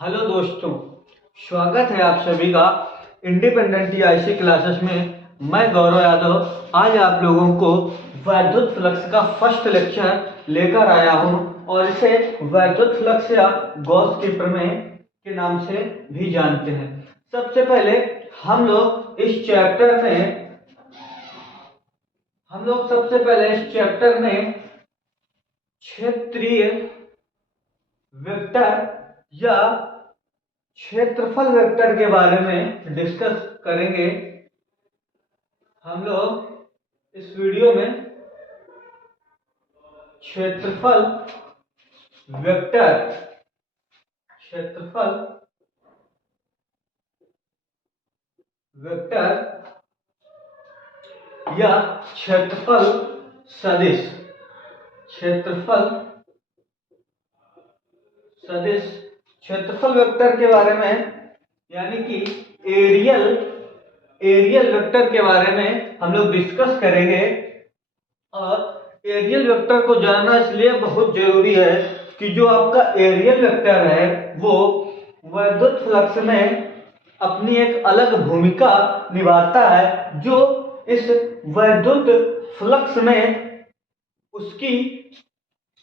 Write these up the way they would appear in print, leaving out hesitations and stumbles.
Hello दोस्तों, स्वागत है आप सभी का इंडिपेंडेंट टीआईसी क्लासेस में। मैं गौरव यादव आज आप लोगों को वैद्युत फ्लक्स का फर्स्ट लेक्चर लेकर आया हूं और इसे वैद्युत फ्लक्स या गॉस के प्रमेय के नाम से भी जानते हैं। सबसे पहले हम लोग इस चैप्टर में क्षेत्रीय वेक्टर या क्षेत्रफल वेक्टर के बारे में डिस्कस करेंगे। हम लोग इस वीडियो में क्षेत्रफल वेक्टर या क्षेत्रफल सदिश क्षेत्रफल वेक्टर के बारे में यानी कि एरियल वेक्टर के बारे में हम लोग डिस्कस करेंगे। और एरियल वेक्टर को जानना इसलिए बहुत जरूरी है कि जो आपका एरियल वेक्टर है वो वैद्युत फ्लक्स में अपनी एक अलग भूमिका निभाता है, जो इस वैद्युत फ्लक्स में उसकी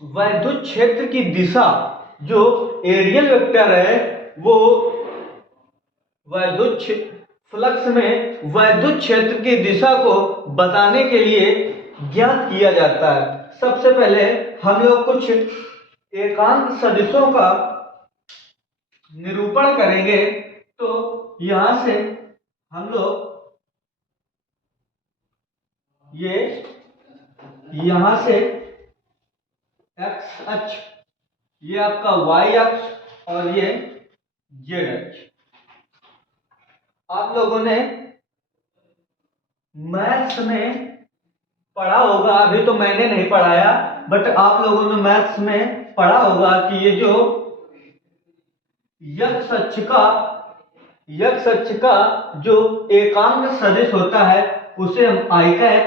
वैद्युत क्षेत्र की दिशा, जो एरियल वेक्टर है वो वैद्युत फ्लक्स में वैद्युत क्षेत्र की दिशा को बताने के लिए ज्ञात किया जाता है। सबसे पहले हम लोग कुछ एकांक सदिशों का निरूपण करेंगे। तो यहां से हम लोग यहां से एक्स अक्ष, ये आपका वाई अक्ष और ये जेड अक्ष। आप लोगों ने मैथ्स में पढ़ा होगा, अभी तो मैंने नहीं पढ़ाया, बट आप लोगों ने मैथ्स में पढ़ा होगा कि ये जो यक्ष अक्ष का जो एकांक सदिश होता है उसे हम आई कैप,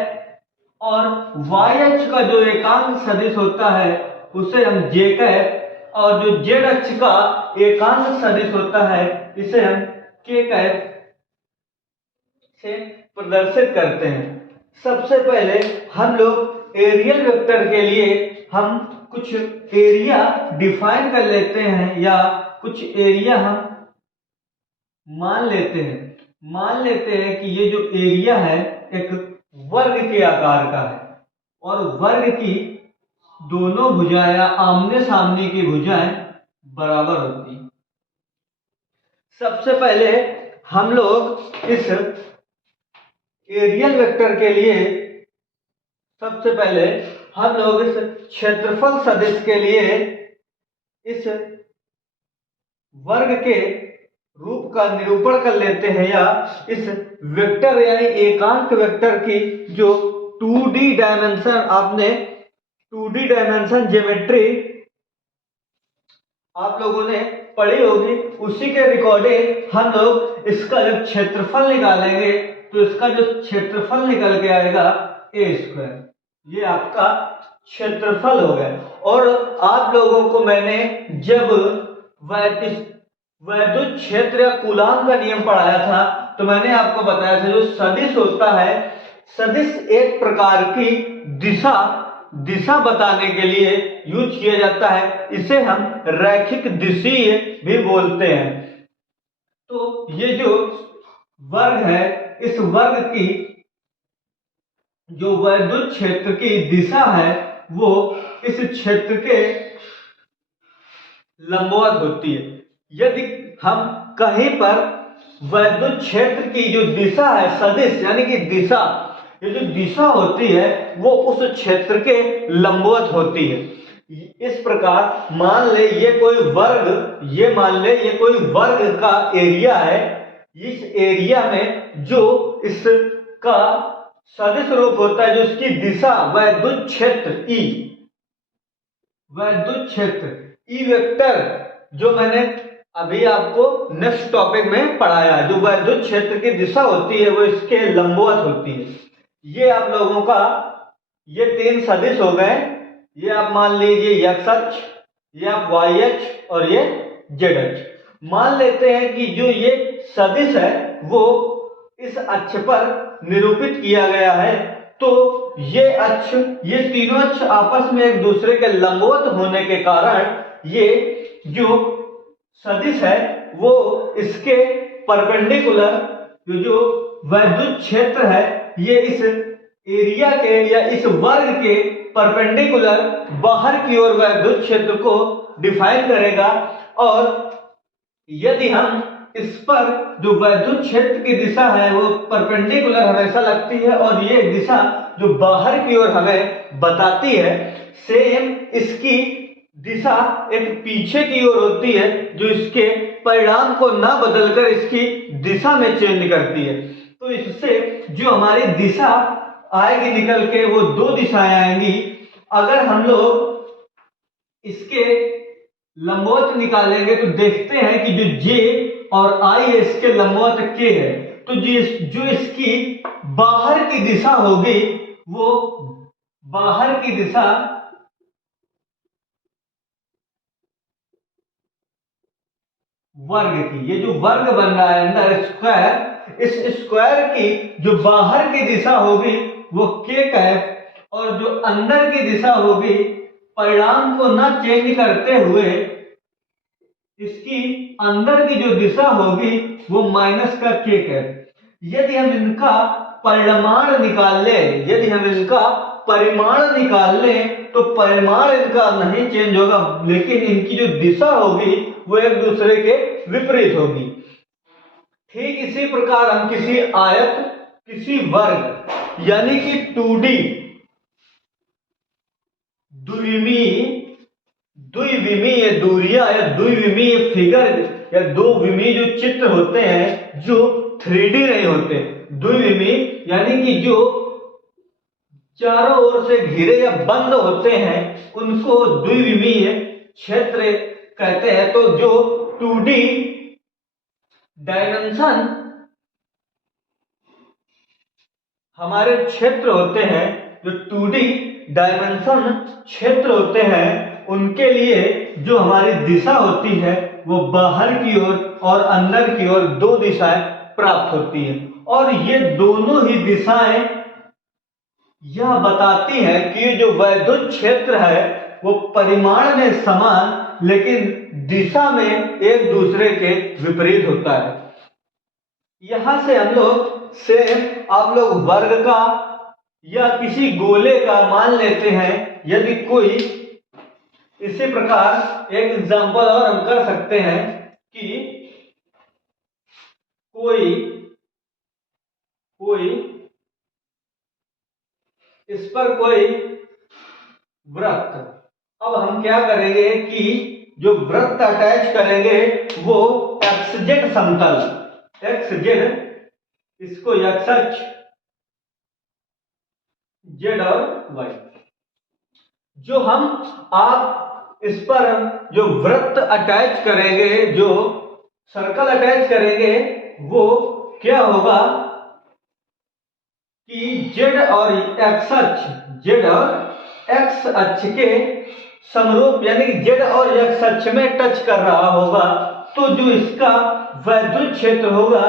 और वाई अक्ष का जो एकांक सदिश होता है उसे हम जे कैप, और जो जेड अक्ष का एकांक सदिश होता है इसे हम के कैप से प्रदर्शित करते हैं। सबसे पहले हम लोग एरियल वेक्टर के लिए हम कुछ एरिया डिफाइन कर लेते हैं, या कुछ एरिया हम मान लेते हैं कि ये जो एरिया है एक वर्ग के आकार का है, और वर्ग की दोनों भुजाएं या आमने सामने की भुजाएं बराबर होती हैं। सबसे पहले हम लोग इस एरियल वेक्टर के लिए इस क्षेत्रफल सदिश के लिए इस वर्ग के रूप का निरूपण कर लेते हैं, या इस वेक्टर यानी एकांक वेक्टर की जो 2D डायमेंशन, आपने 2D डायमेंशन ज्योमेट्री आप लोगों ने पढ़ी होगी, उसी के रिकॉर्डिंग हम लोग इसका जब क्षेत्रफल निकालेंगे तो इसका जो क्षेत्रफल निकल के आएगा a²। ये आपका क्षेत्रफल हो गया। और आप लोगों को मैंने जब वैद्युत क्षेत्र या कूलाम का नियम पढ़ाया था तो मैंने आपको बताया था जो सदिश होता है, सदिश एक प्रकार की दिशा बताने के लिए यूज किया जाता है। इसे हम रैखिक दिशीय भी बोलते हैं। तो ये जो वर्ग है, इस वर्ग की जो वैद्युत क्षेत्र की दिशा है वो इस क्षेत्र के लंबवत होती है। यदि हम कहीं पर वैद्युत क्षेत्र की जो दिशा है, सदिश यानी कि दिशा, ये जो दिशा होती है वो उस क्षेत्र के लंबवत होती है। इस प्रकार मान ले ये कोई वर्ग का एरिया है। इस एरिया में जो इसका सदिश रूप होता है, जो इसकी दिशा वैद्युत क्षेत्र ई वेक्टर, जो मैंने अभी आपको नेक्स्ट टॉपिक में पढ़ाया, जो वैद्युत क्षेत्र की दिशा होती है वो इसके लंबवत होती है। ये आप लोगों का ये 3 सदिश हो गए। ये आप मान लीजिए एक्स अक्ष, ये आप वाई अक्ष और ये जेड अक्ष। मान लेते हैं कि जो ये सदिश है वो इस अक्ष पर निरूपित किया गया है, तो ये अक्ष, ये तीनों अक्ष आपस में एक दूसरे के लंबवत होने के कारण ये जो सदिश है वो इसके परपेंडिकुलर जो वैद्युत क्षेत्र है ये इस एरिया के या इस वर्ग के परपेंडिकुलर बाहर की ओर वैद्युत क्षेत्र को डिफाइन करेगा। और यदि हम इस पर जो वैद्युत क्षेत्र की दिशा है वो परपेंडिकुलर हमेशा लगती है और ये दिशा जो बाहर की ओर हमें बताती है, सेम इसकी दिशा एक पीछे की ओर होती है जो इसके परिणाम को ना बदलकर इसकी दिशा में चेंज करती है। तो इससे जो हमारी दिशा आएगी निकल के वो दो दिशाएं आएंगी। अगर हम लोग इसके लंबवत निकालेंगे तो देखते हैं कि जो J और I है इसके लंबवत K है, तो जो इसकी बाहर की दिशा होगी वो बाहर की दिशा वर्ग की, ये जो वर्ग बन रहा है अंदर स्क्वायर, इस स्क्वायर की जो बाहर की दिशा होगी वो K कैप और जो अंदर की दिशा होगी परिणाम को ना चेंज करते हुए इसकी अंदर की जो दिशा होगी वो माइनस का K कैप। यदि हम इनका परिमाण निकाल लें, यदि हम इनका परिमाण निकाल लें तो परिमाण इनका नहीं चेंज होगा, लेकिन इनकी जो दिशा होगी वो एक दूसरे के विपरीत होगी। ठीक इसी प्रकार हम किसी आयत, किसी वर्ग यानी कि 2D द्विविमीय दूरियां या द्विविमीय फिगर या दो विमीय जो चित्र होते हैं जो 3D नहीं होते, द्विविमीय यानी कि जो चारों ओर से घिरे या बंद होते हैं उनको द्विविमीय क्षेत्र कहते हैं। तो जो 2D डायमेंशन हमारे क्षेत्र होते हैं, जो 2D डायमेंशन क्षेत्र होते हैं उनके लिए जो हमारी दिशा होती है वो बाहर की ओर और अंदर की ओर दो दिशाएं प्राप्त होती है। और ये दोनों ही दिशाएं यह बताती है कि जो वैद्युत क्षेत्र है वो परिमाण में समान लेकिन दिशा में एक दूसरे के विपरीत होता है। यहां से हम लोग सेम आप लोग वर्ग का या किसी गोले का मान लेते हैं। यदि कोई इसी प्रकार एक एग्जांपल और हम कर सकते हैं कि कोई इस पर कोई वृत्त, अब हम क्या करेंगे कि जो वृत्त अटैच करेंगे वो XZ समतल, XZ इसको x अक्ष Z और Y, जो हम आप इस पर जो वृत्त अटैच करेंगे, जो सर्कल अटैच करेंगे वो क्या होगा कि Z और X अक्ष, Z और X अक्ष के समरूप यानी कि Z और X अक्ष में टच कर रहा होगा, तो जो इसका वैद्युत क्षेत्र होगा,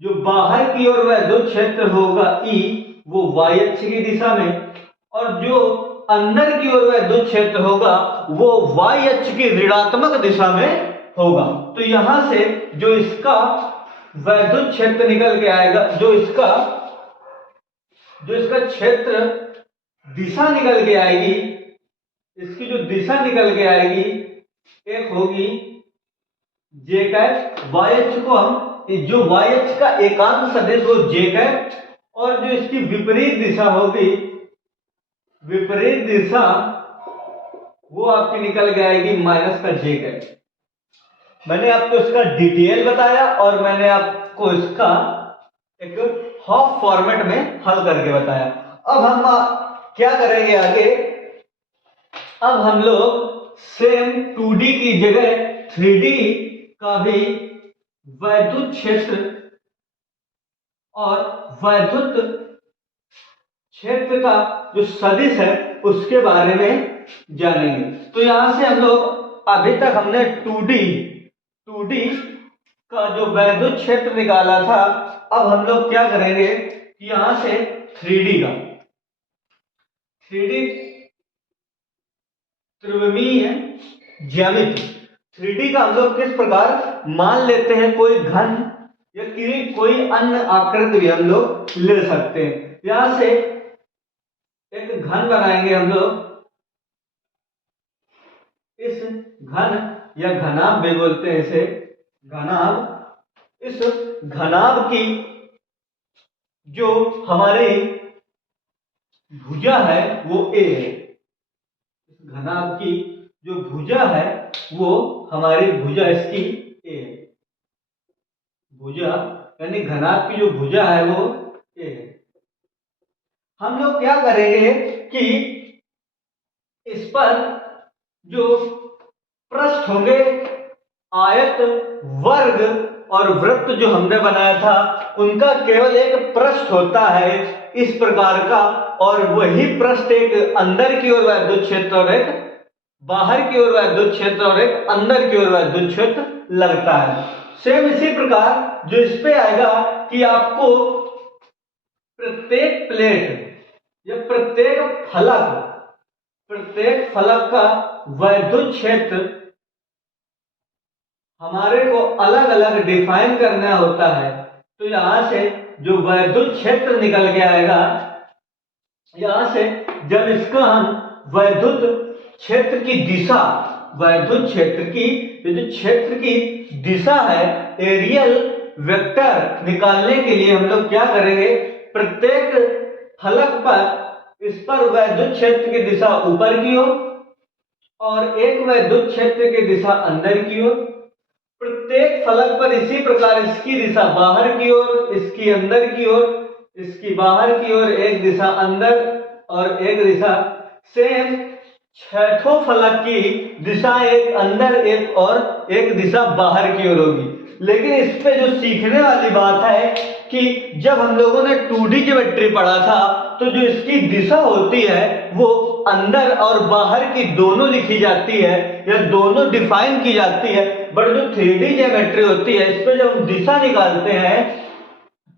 जो बाहर की ओर वैद्युत क्षेत्र होगा E, वो Y अक्ष की दिशा में, और जो अंदर की ओर वैद्युत क्षेत्र होगा वो Y अक्ष की ऋणात्मक दिशा में होगा। तो यहां से जो इसका वैद्युत क्षेत्र निकल के आएगा, जो इसका क्षेत्र दिशा निकल के आएगी, इसकी जो दिशा निकल के आएगी एक होगी J कैप, Y अक्ष को हम जो Y अक्ष का एकांक सदिश वो J कैप, और जो इसकी विपरीत दिशा होगी, विपरीत दिशा वो आपकी निकल के आएगी माइनस का J कैप। मैंने आपको इसका डिटेल बताया और मैंने आपको इसका एक हाफ फॉर्मेट में हल करके बताया। अब हम क्या करेंगे आगे, अब हम लोग सेम 2D की जगह 3D का भी वैद्युत क्षेत्र और वैद्युत क्षेत्र का जो सदिश है उसके बारे में जानेंगे। तो यहां से हम लोग अभी तक हमने 2D 2D का जो वैद्युत क्षेत्र निकाला था, अब हम लोग क्या करेंगे कि यहां से 3D का, 3D त्रिविमीय ज्यामिति, 3D का हम लोग किस प्रकार मान लेते हैं, कोई घन या कोई अन्य आकृति भी हम लोग ले सकते हैं। यहां से एक घन बनाएंगे हम लोग, इस घन या घनाभ भी बोलते हैं इसे, घनाभ। इस घनाभ की जो हमारी भुजा है वो ए है, घनाभ की जो भुजा है वो हमारी भुजा इसकी ए है, भुजा यानी घनाभ की जो भुजा है वो ए है। हम लोग क्या करेंगे कि इस पर जो पृष्ठ होंगे, आयत, वर्ग और वृत्त जो हमने बनाया था, उनका केवल एक पृष्ठ होता है इस प्रकार का, और वही पृष्ठ एक अंदर की ओर वैद्युत क्षेत्र और एक बाहर की ओर वैद्युत क्षेत्र और एक अंदर की ओर वैद्युत क्षेत्र लगता है। सेम इसी प्रकार जो इस पे आएगा कि आपको प्रत्येक प्लेट या प्रत्येक फलक का वैद्युत क्षेत्र हमारे को अलग अलग डिफाइन करना होता है। तो यहां से जो वैद्युत क्षेत्र निकल के आएगा, यहां से जब इसका हम वैद्युत क्षेत्र की दिशा, वैद्युत क्षेत्र की जो क्षेत्र की दिशा है, एरियल वेक्टर निकालने के लिए हम लोग क्या करेंगे, प्रत्येक फलक पर इस पर वैद्युत क्षेत्र की दिशा ऊपर की ओर और एक वैद्युत क्षेत्र की दिशा अंदर की ओर, प्रत्येक फलक पर इसी प्रकार इसकी दिशा बाहर की ओर, इसकी अंदर की ओर, इसकी बाहर की ओर, एक दिशा अंदर और एक दिशा, सेम छठों फलक की दिशा एक अंदर एक और एक दिशा बाहर की ओर होगी। लेकिन इस पे जो सीखने वाली बात है कि जब हम लोगों ने 2D ज्योमेट्री पढ़ा था तो जो इसकी दिशा होती है वो अंदर और बाहर की दोनों लिखी जाती है या दोनों डिफाइन की जाती है, बट जो 3D ज्योमेट्री होती है इस पे जब हम दिशा निकालते हैं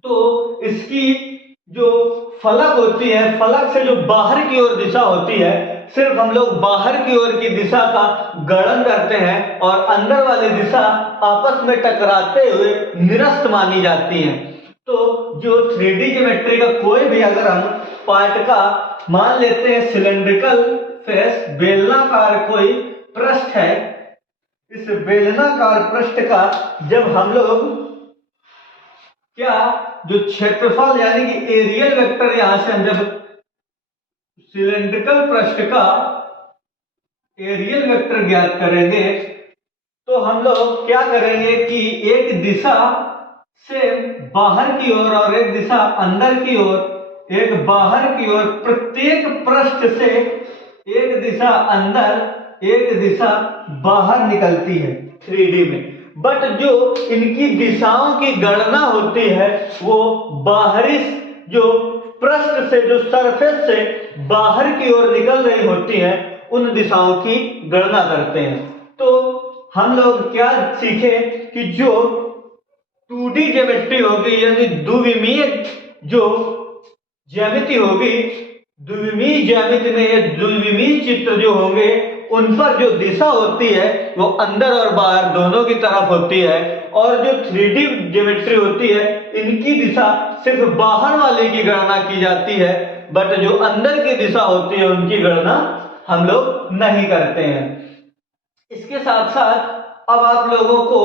तो इसकी जो फलक होती है, फलक से जो बाहर की ओर दिशा होती है, सिर्फ हम लोग बाहर की ओर की दिशा का गणन करते हैं और अंदर वाली दिशा आपस में टकराते हुए निरस्त मानी जाती है। तो जो 3D ज्योमेट्री का कोई भी अगर हम पार्ट का मान लेते हैं, सिलेंड्रिकल फेस, बेलनाकार कोई पृष्ठ है, इस बेलनाकार पृष्ठ का जब हम लोग क्या जो क्षेत्रफल यानी कि एरियल वेक्टर, यहां से हम जब सिलेंड्रिकल पृष्ठ का एरियल वेक्टर ज्ञात करेंगे तो हम लोग क्या करेंगे कि एक दिशा से बाहर की ओर और एक दिशा अंदर की ओर, एक बाहर की ओर, प्रत्येक पृष्ठ से एक दिशा अंदर एक दिशा बाहर निकलती है 3D में। बट जो इनकी दिशाओं की गणना होती है वो बाहरी जो पृष्ठ से, जो सरफेस से बाहर की ओर निकल रही होती है, उन दिशाओं की गणना करते हैं। तो हम लोग क्या सीखे कि जो 2D ज्योमेट्री होगी यानी द्विविमीय जो ज्यामिति होगी, द्विविमीय ज्यामिति में ये द्विविमीय चित्र जो होंगे उन पर जो दिशा होती है वो अंदर और बाहर दोनों की तरफ होती है, और जो 3D ज्योमेट्री होती है इनकी दिशा सिर्फ बाहर वाले की गणना की जाती है, बट जो अंदर की दिशा होती है उनकी गणना हम लोग नहीं करते हैं। इसके साथ साथ अब आप लोगों को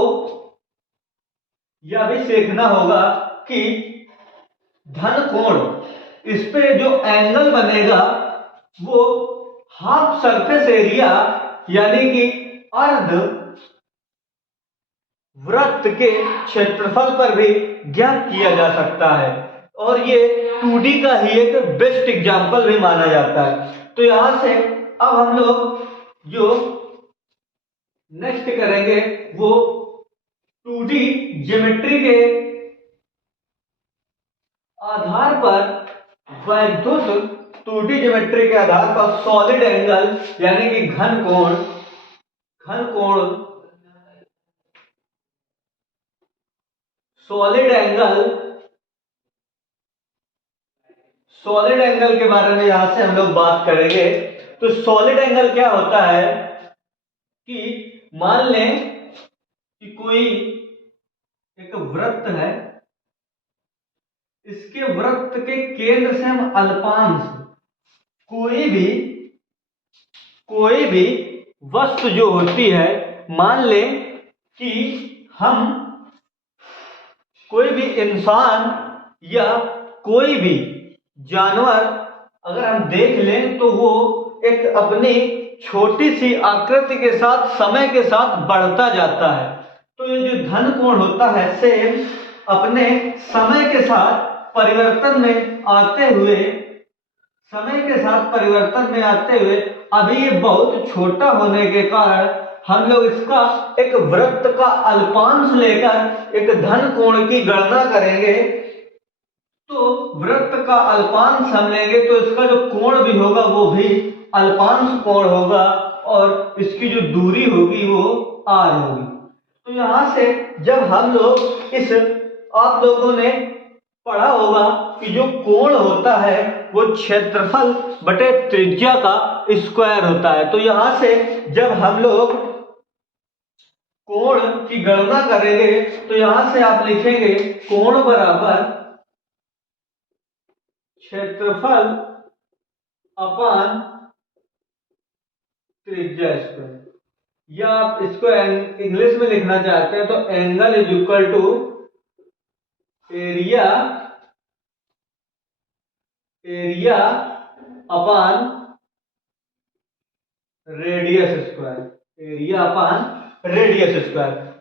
यह भी सीखना होगा कि धन कोण, इस पे जो एंगल बनेगा वो हाफ सरफेस एरिया यानी कि अर्ध वृत्त के क्षेत्रफल पर भी ज्ञात किया जा सकता है, और ये 2D का ही एक बेस्ट एग्जांपल भी माना जाता है। तो यहां से अब हम लोग जो नेक्स्ट करेंगे वो 2D ज्योमेट्री के आधार पर वैद्युत 2D ज्योमेट्री के आधार पर सॉलिड एंगल यानी कि घन कोण सॉलिड एंगल, सॉलिड एंगल के बारे में यहां से हम लोग बात करेंगे। तो सॉलिड एंगल क्या होता है कि मान लें कि कोई एक वृत्त है, इसके वृत्त के केंद्र से हम अल्पांश कोई भी वस्तु जो होती है, मान लें कि हम कोई भी इंसान या कोई भी जानवर अगर हम देख लें तो वो एक अपनी छोटी सी आकृति के साथ समय के साथ बढ़ता जाता है। तो ये जो धन कोण होता है सेम अपने समय के साथ परिवर्तन में आते हुए अभी ये बहुत छोटा होने के कारण हम लोग इसका एक वृत्त का अल्पांश लेकर एक धन कोण की गणना करेंगे। तो वृत्त का अल्पांश हम लेंगे तो इसका जो कोण भी होगा वो भी अल्पांश कोण होगा और इसकी जो दूरी होगी वो r होगी। तो यहां से जब हम लोग इस, आप लोगों ने पढ़ा होगा कि जो कोण होता है वो क्षेत्रफल बटे त्रिज्या का स्क्वायर होता है। तो यहां से जब हम लोग कोण की गणना करेंगे तो यहां से आप लिखेंगे कोण बराबर क्षेत्रफल अपान त्रिज्या स्क्वायर, या आप इसको इंग्लिश में लिखना चाहते हैं तो angle is equal to area upon radius square.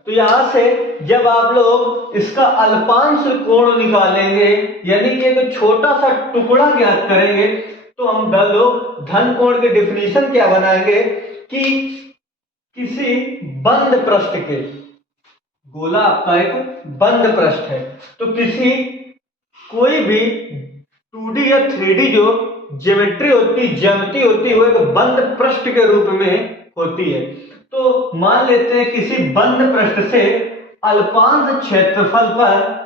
तो यहां से जब आप लोग इसका अल्पांश कोण निकालेंगे यानी कि एक छोटा सा टुकड़ा ज्ञात करेंगे तो हम लोग धन कोण के डिफिनीशन क्या बनाएंगे कि किसी बंद पृष्ठ के, गोला आपका एक बंद पृष्ठ है, तो कोई भी 2D या 3D जो ज्योमेट्री ज्यामिति होती है वो एक बंद पृष्ठ के रूप में होती है। तो मान लेते हैं किसी बंद पृष्ठ से अल्पांश क्षेत्रफल पर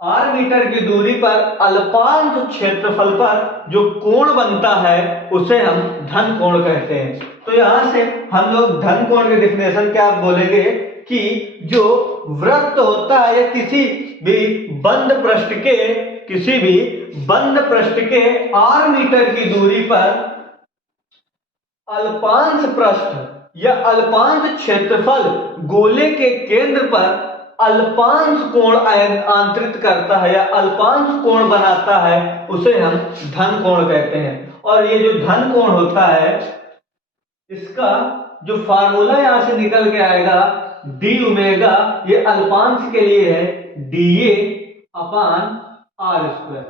r मीटर की दूरी पर अल्पांश क्षेत्रफल पर जो कोण बनता है उसे हम धन कोण कहते हैं। तो यहां से हम लोग धन कोण के डिफिनेशन क्या बोलेंगे कि जो वृत्त होता है या किसी भी बंद पृष्ठ के r मीटर की दूरी पर अल्पांश पृष्ठ या अल्पांश क्षेत्रफल गोले के केंद्र पर अल्पांश कोण आंतरित करता है या अल्पांश कोण बनाता है उसे हम धन कोण कहते हैं। और ये जो धन कोण होता है इसका जो फार्मूला यहां से निकल के आएगा डी ओमेगा, ये अल्पांश के लिए है dA अपान r स्क्वायर।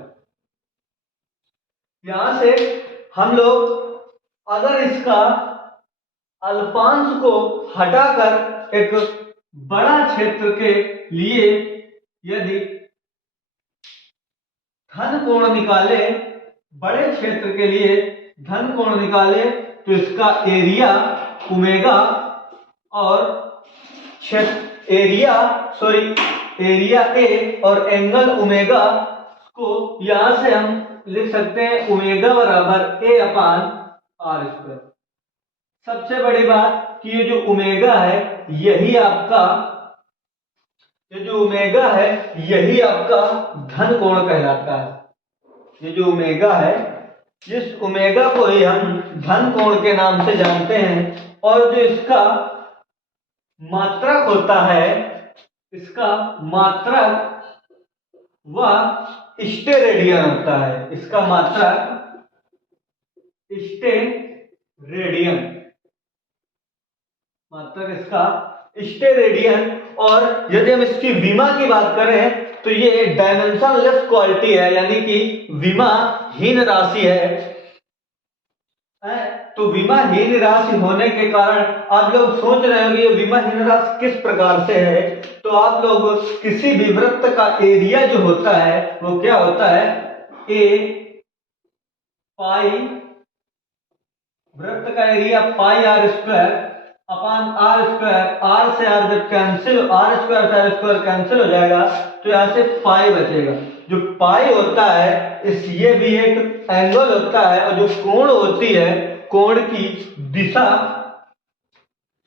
यहां से हम लोग अगर इसका अल्पांश को हटाकर एक बड़ा क्षेत्र के लिए यदि धन कोण निकाले, बड़े क्षेत्र के लिए धन कोण निकाले तो इसका एरिया ओमेगा और एरिया ए और एंगल ओमेगा को यहां से हम लिख सकते हैं ओमेगा बराबर ए अपान r स्क्वायर। सबसे बड़ी बात कि ये जो ओमेगा है यही आपका धन कोण कहलाता है। ये जो ओमेगा है, जिस ओमेगा को ही हम धन कोण के नाम से जानते हैं। और जो इसका मात्रक होता है, इसका मात्रक वह स्टेरेडियन होता है। इसका मात्रक स्टेरेडियन। और यदि हम इसकी विमा की बात करें तो ये डायमेंशनलेस क्वांटिटी है, यानी कि विमाहीन राशि है। तो विमाहीन राशि होने के कारण आप लोग सोच रहे होंगे ये विमाहीन राशि किस प्रकार से है। तो आप लोग किसी भी वृत्त का एरिया जो होता है वो क्या होता है, वृत्त का area pi r square upon r square, r से आर जब कैंसिल, आर स्क्वायर से आर स्क्वायर कैंसिल हो जाएगा तो यहाँ से पाई बचेगा। जो पाई होता है इस ये भी एक एंगल होता है, और जो कोण होती है कोण की दिशा,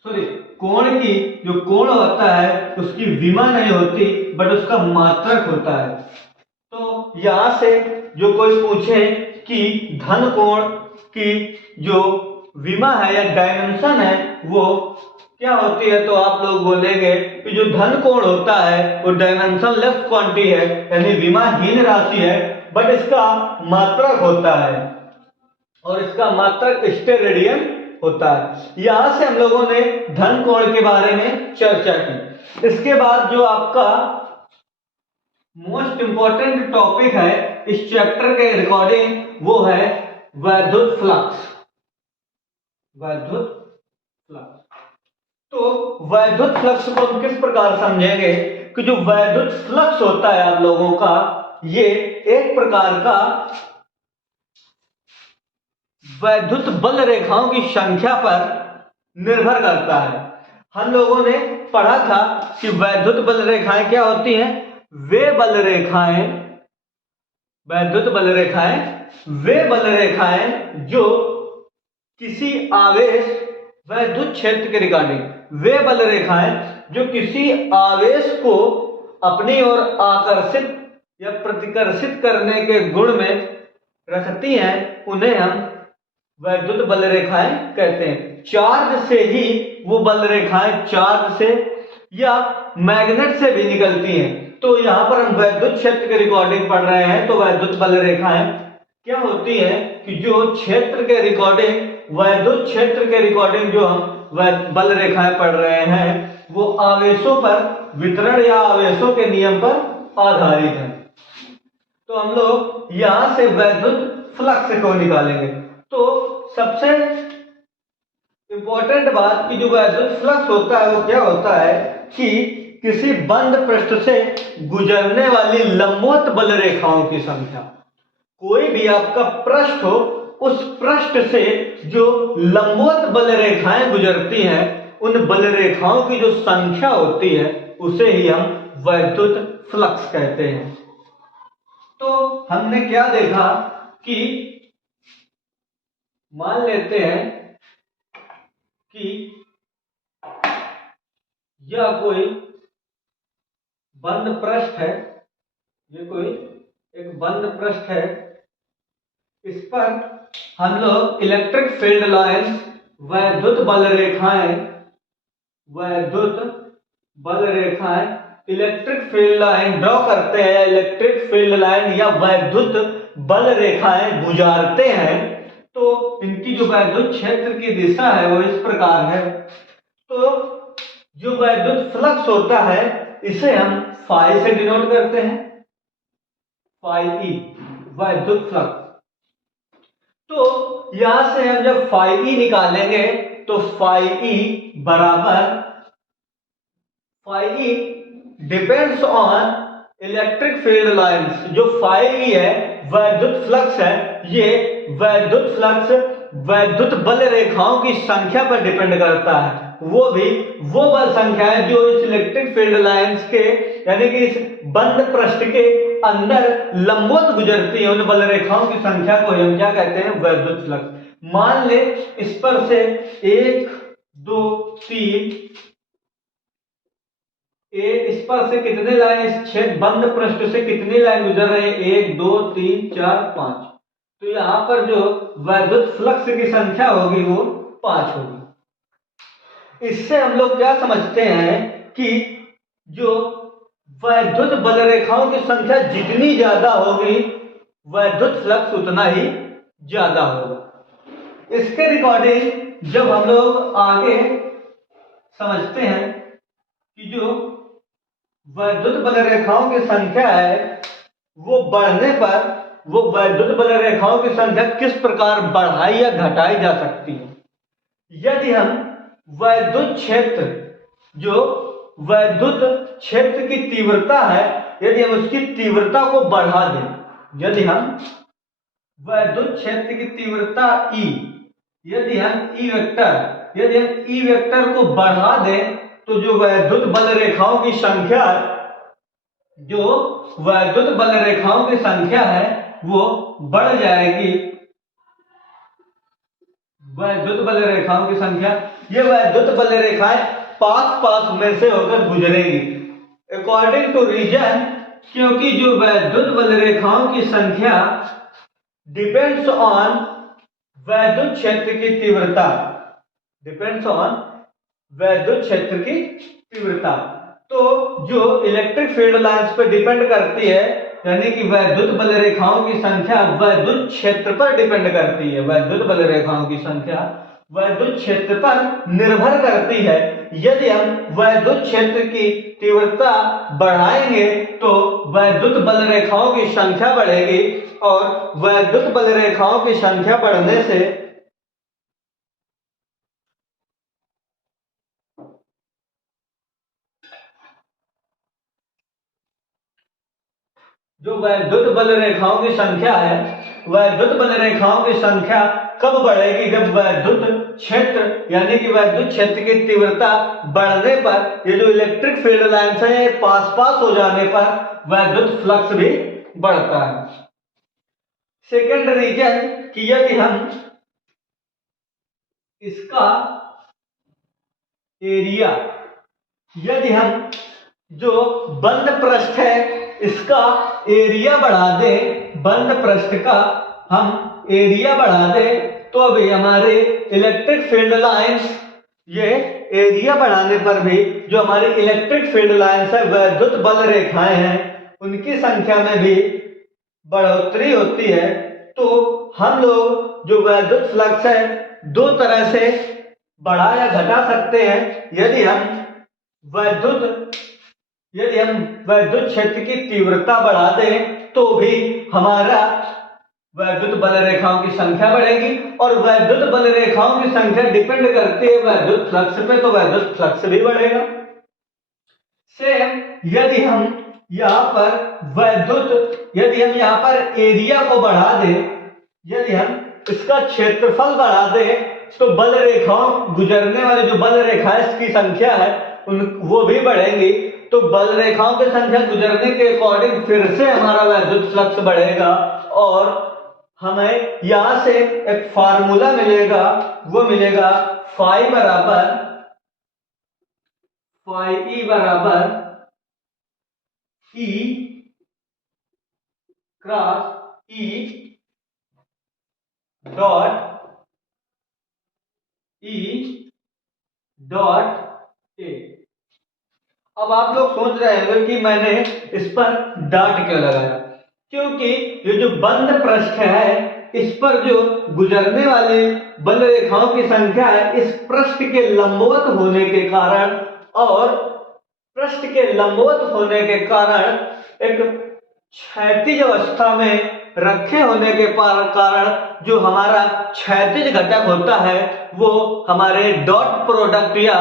सॉरी कोण की जो कोण होता है उसकी विमा नहीं होती बट उसका मात्रक होता है। तो यहां से जो कोई पूछे कि धन कोण की जो विमा है या डायमेंशन है वो क्या होती है, तो आप लोग बोलेंगे कि जो धन कोण होता है वो डायमेंशन लेस क्वांटिटी है, यानी विमाहीन राशि है, बट इसका मात्रक होता है और इसका मात्रक स्टेरेडियन होता है। यहां से हम लोगों ने धन कोण के बारे में चर्चा की। इसके बाद जो आपका मोस्ट इंपॉर्टेंट टॉपिक है इस चैप्टर के रिकॉर्डिंग वो है वैद्युत फ्लक्स। वैद्युत फ्लक्स, तो वैद्युत फ्लक्स को हम किस प्रकार समझेंगे कि जो वैद्युत फ्लक्स होता है आप लोगों का, ये एक प्रकार का वैद्युत बल रेखाओं की संख्या पर निर्भर करता है। हम लोगों ने पढ़ा था कि वैद्युत बल रेखाएं क्या होती हैं, वे बल रेखाएं, वैद्युत बल रेखाएं वे बल रेखाएं जो किसी आवेश, वैद्युत क्षेत्र के रिगार्डिंग, वे बल रेखाएं जो किसी आवेश को अपनी ओर आकर्षित या प्रतिकर्षित करने के गुण में रखती हैं, उन्हें हम वैद्युत बल रेखाएं कहते हैं। चार्ज से ही वो बल रेखाएं चार्ज से या मैग्नेट से भी निकलती हैं। तो यहाँ पर हम वैद्युत क्षेत्र के रिकॉर्डिंग पढ़ रहे हैं, तो वैद्युत बल रेखाएं क्या होती है कि जो क्षेत्र के रिकॉर्डिंग, वैद्युत क्षेत्र के रिकॉर्डिंग जो हम बल रेखाएं पढ़ रहे हैं वो आवेशों पर वितरण या आवेशों के नियम पर आधारित है। तो हम लोग यहां से वैद्युत फ्लक्स को निकालेंगे। तो सबसे इंपॉर्टेंट बात कि जो वैद्युत फ्लक्स होता है वो क्या होता है कि किसी बंद पृष्ठ से गुजरने वाली लंबवत बल रेखाओं की संख्या। कोई भी आपका पृष्ठ हो, उस पृष्ठ से जो लंबवत बल रेखाएं गुजरती हैं, उन बल रेखाओं की जो संख्या होती है उसे ही हम वैद्युत फ्लक्स कहते हैं। तो हमने क्या देखा कि मान लेते हैं कि यह कोई बंद पृष्ठ है, ये कोई एक बंद पृष्ठ है, इस पर हम लोग इलेक्ट्रिक फील्ड लाइंस, वैद्युत बल रेखाएं, वैद्युत बल रेखाएं, इलेक्ट्रिक फील्ड लाइन ड्रॉ करते हैं, इलेक्ट्रिक फील्ड लाइन या वैद्युत बल रेखाएं गुजारते हैं। तो इनकी जो वैद्युत क्षेत्र की दिशा है वो इस प्रकार है। तो जो वैद्युत फ्लक्स होता है इसे हम फाई से डिनोट करते हैं, फाई ई, वैद्युत फ्लक्स। तो यहां से हम जब फाई ई निकालेंगे तो फाई ई बराबर, phi E depends on electric field lines. जो फाई ई है वैद्युत फ्लक्स है, ये वैद्युत फ्लक्स वैद्युत बल रेखाओं की संख्या पर डिपेंड करता है। वो भी वो बल संख्या है जो इस इलेक्ट्रिक फील्ड लाइंस के, यानी कि इस बंद पृष्ठ के अंदर लंबवत गुजरती है, उन बल रेखाओं की संख्या को हम क्या कहते हैं, वैद्युत फ्लक्स। मान ले इस पर से 1 2 3, इस पर से कितने लाइन, इस छेद बंद पृष्ठ से कितनी लाइन गुजर रहे हैं, 1 2 3 4 5। तो यहां पर जो वैद्युत फ्लक्स की संख्या होगी वो 5 होगी। इससे हम लोग क्या समझते हैं कि जो वैद्युत बल रेखाओं की संख्या जितनी ज्यादा होगी वैद्युत फ्लक्स उतना ही ज्यादा होगा। इसके रिकॉर्डिंग जब हम लोग आगे समझते हैं कि जो वैद्युत बल रेखाओं की संख्या है वो बढ़ने पर वो वैद्युत बल रेखाओं की संख्या किस प्रकार बढ़ाई या घटाई जा सकती है। यदि हम वैद्युत क्षेत्र, जो वैद्युत क्षेत्र की तीव्रता है, यदि हम उसकी तीव्रता को बढ़ा दें, यदि हम वैद्युत क्षेत्र की तीव्रता E, यदि हम E वेक्टर यदि हम ई वेक्टर को बढ़ा दें तो जो वैद्युत बल रेखाओं की संख्या है वो बढ़ जाएगी। वैद्युत बल रेखाओं की संख्या, ये वैद्युत बल रेखाएं पास पास में से होकर गुजरेगी अकॉर्डिंग टू रीजन, क्योंकि जो वैद्युत बल रेखाओं की संख्या डिपेंड्स ऑन वैद्युत क्षेत्र की तीव्रता, तो जो इलेक्ट्रिक फील्ड लाइंस पर डिपेंड करती है, यानी कि वैद्युत बल रेखाओं की संख्या वैद्युत क्षेत्र पर डिपेंड करती है। वैद्युत बल रेखाओं की संख्या वैद्युत क्षेत्र पर निर्भर करती है। यदि हम वैद्युत क्षेत्र की तीव्रता बढ़ाएंगे तो वैद्युत बल रेखाओं की संख्या बढ़ेगी, और वैद्युत बल रेखाओं की संख्या बढ़ने से जो वैद्युत बल रेखाओं की संख्या है, वैद्युत बल रेखाओं की संख्या कब बढ़ेगी? जब वैद्युत क्षेत्र यानी कि वैद्युत क्षेत्र की तीव्रता बढ़ने पर, ये जो इलेक्ट्रिक फील्ड लाइंस है पास पास हो जाने पर वैद्युत फ्लक्स भी बढ़ता है। सेकेंड रीजन कि यदि हम इसका एरिया, यदि हम जो बंद पृष्ठ है इसका एरिया बढ़ा दें, बंद पृष्ठ का हम एरिया बढ़ा दें, तो अभी हमारे इलेक्ट्रिक फील्ड लाइंस, ये एरिया बढ़ाने पर भी जो हमारी इलेक्ट्रिक फील्ड लाइंस है, वैद्युत बल रेखाएं हैं, उनकी संख्या में भी बढ़ोतरी होती है। तो हम लोग जो वैद्युत फ्लक्स है दो तरह से बढ़ा या घटा सकते हैं। यदि हम वैद्युत क्षेत्र की तीव्रता बढ़ा दें तो भी हमारा वैद्युत बल रेखाओं की संख्या बढ़ेगी, और वैद्युत बल रेखाओं की संख्या डिपेंड करती है वैद्युत फ्लक्स पे, तो वैद्युत फ्लक्स भी बढ़ेगा। सेम यदि हम यहाँ पर एरिया को बढ़ा दें, यदि हम इसका क्षेत्रफल बढ़ा दें तो बल रेखाओं गुजरने वाली जो बल रेखाएं इसकी संख्या है वो भी बढ़ेंगी, तो बल रेखाओं की संख्या गुजरने के अकॉर्डिंग फिर से हमारा वैद्युत फ्लक्स बढ़ेगा, और हमें यहां से एक फार्मूला मिलेगा, वो मिलेगा फाई ई बराबर ई क्रॉस ई डॉट ए। अब आप लोग सोच रहे होंगे कि मैंने इस पर डॉट क्यों लगाया, क्योंकि ये जो बंद पृष्ठ है इस पर जो गुजरने वाली बल रेखाओं की संख्या है इस पृष्ठ के लंबवत होने के कारण, और पृष्ठ के लंबवत होने के कारण एक क्षैतिज अवस्था में रखे होने के कारण जो हमारा क्षैतिज घटक होता है वो हमारे डॉट प्रोडक्ट या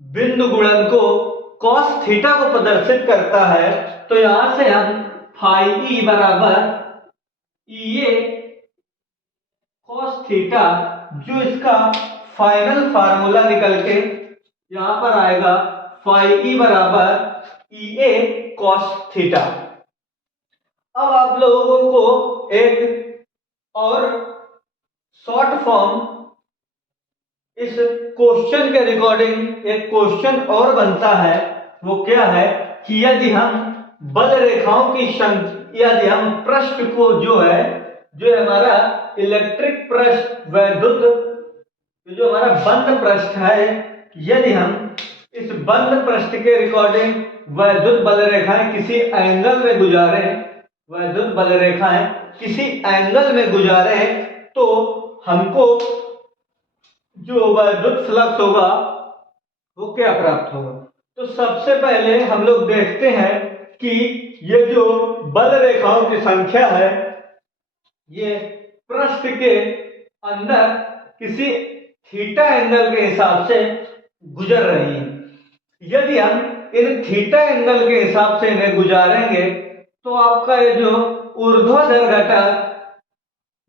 बिंदु गुणन को cos थीटा को प्रदर्शित करता है। तो यहां से हम फाई ई बराबर EA cos थीटा, जो इसका फाइनल फार्मूला निकल के यहां पर आएगा फाई ई बराबर EA cos थीटा। अब आप लोगों को एक और शॉर्ट फॉर्म इस क्वेश्चन के रिकॉर्डिंग एक क्वेश्चन और बनता है, वो क्या है कि यदि हम बल रेखाओं की संख्या, यदि हम पृष्ठ को जो हमारा इलेक्ट्रिक पृष्ठ वैद्युत जो हमारा बंद पृष्ठ है, यदि हम इस बंद पृष्ठ के रिकॉर्डिंग वैद्युत बल रेखाएं किसी एंगल में गुजारे, तो हमको जो वैद्युत फ्लक्स होगा वो क्या प्राप्त होगा। तो सबसे पहले हम लोग देखते हैं कि ये जो बल रेखाओं की संख्या है ये पृष्ठ के अंदर किसी थीटा एंगल के हिसाब से गुजर रही है। यदि हम इन थीटा एंगल के हिसाब से इन्हें गुजारेंगे तो आपका ये जो ऊर्ध्वाधर घटक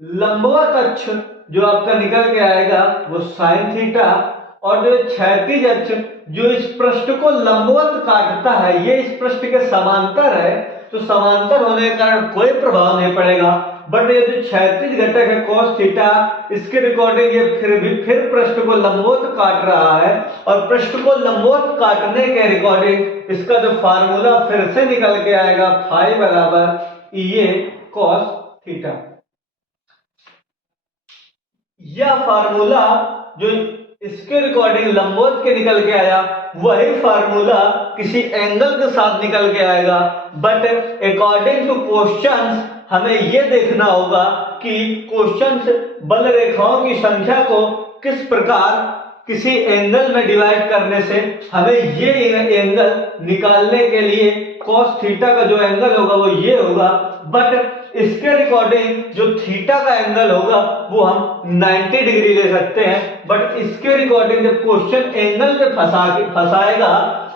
लंबवत अक्ष जो आपका निकल के आएगा वो साइन थीटा, और जो क्षैतिज अक्ष जो इस पृष्ठ को लंबवत काटता है ये इस पृष्ठ के समांतर है, तो समांतर होने के कारण कोई प्रभाव नहीं पड़ेगा। बट ये जो क्षैतिज घटक है cos थीटा, इसके रिकॉर्डिंग ये फिर पृष्ठ को लंबवत काट रहा है, और पृष्ठ को लंबवत काटने के रिकॉर्डिंग इसका जो फार्मूला फिर से निकल के आएगा फाई बराबर ये cos थीटा। यह फार्मूला जो इसके रिकॉर्डिंग लंबवत के निकल के आया वही फार्मूला किसी एंगल के साथ निकल के आएगा। बट अकॉर्डिंग टू क्वेश्चंस हमें यह देखना होगा कि क्वेश्चंस बल रेखाओं की संख्या को किस प्रकार किसी एंगल में डिवाइड करने से हमें ये एंगल निकालने के लिए cos थीटा का जो एंगल होगा वो ये होगा। बट इसके रिकॉर्डिंग जो थीटा का एंगल होगा वो हम 90 डिग्री ले सकते हैं। बट इसके रिकॉर्डिंग जब क्वेश्चन एंगल पे फंसाएगा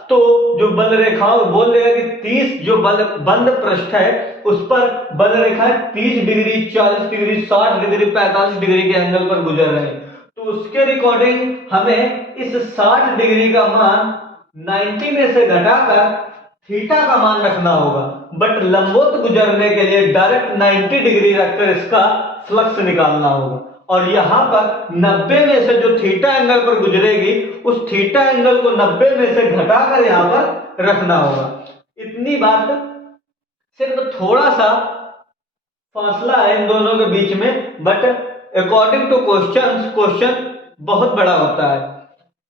तो जो बल रेखाओं बोल देगा कि 30 जो बंद पृष्ठ है उस पर बल रेखाएं 30 डिग्री, 40 डिग्री, 60 डिग्री, 45 डिग्री के एंगल पर गुजर रहे हैं, तो उसके रिकॉर्डिंग हमें इस 60 डिग्री का मान 90 में से घटाकर थीटा का मान रखना होगा। बट लंबवत गुजरने के लिए डायरेक्ट 90 डिग्री रखकर इसका फ्लक्स निकालना होगा, और यहां पर 90 में से जो थीटा एंगल पर गुजरेगी उस थीटा एंगल को 90 में से घटाकर यहां पर रखना होगा। इतनी बात, सिर्फ थोड़ा सा फासला है इन दोनों के बीच में, बट अकॉर्डिंग टू क्वेश्चन बहुत बड़ा होता है।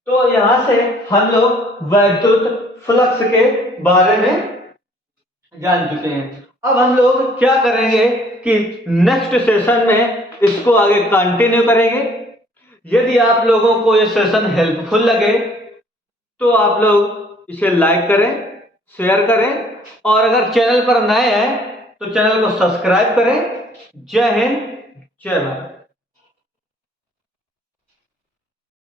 तो यहां से हम लोग वैद्युत फ्लक्स के बारे में जान चुके हैं। अब हम लोग क्या करेंगे कि नेक्स्ट सेशन में इसको आगे कंटिन्यू करेंगे। यदि आप लोगों को ये सेशन हेल्पफुल लगे तो आप लोग इसे लाइक करें, शेयर करें, और अगर चैनल पर नए हैं तो चैनल को सब्सक्राइब करें। जय हिंद, जय भारत।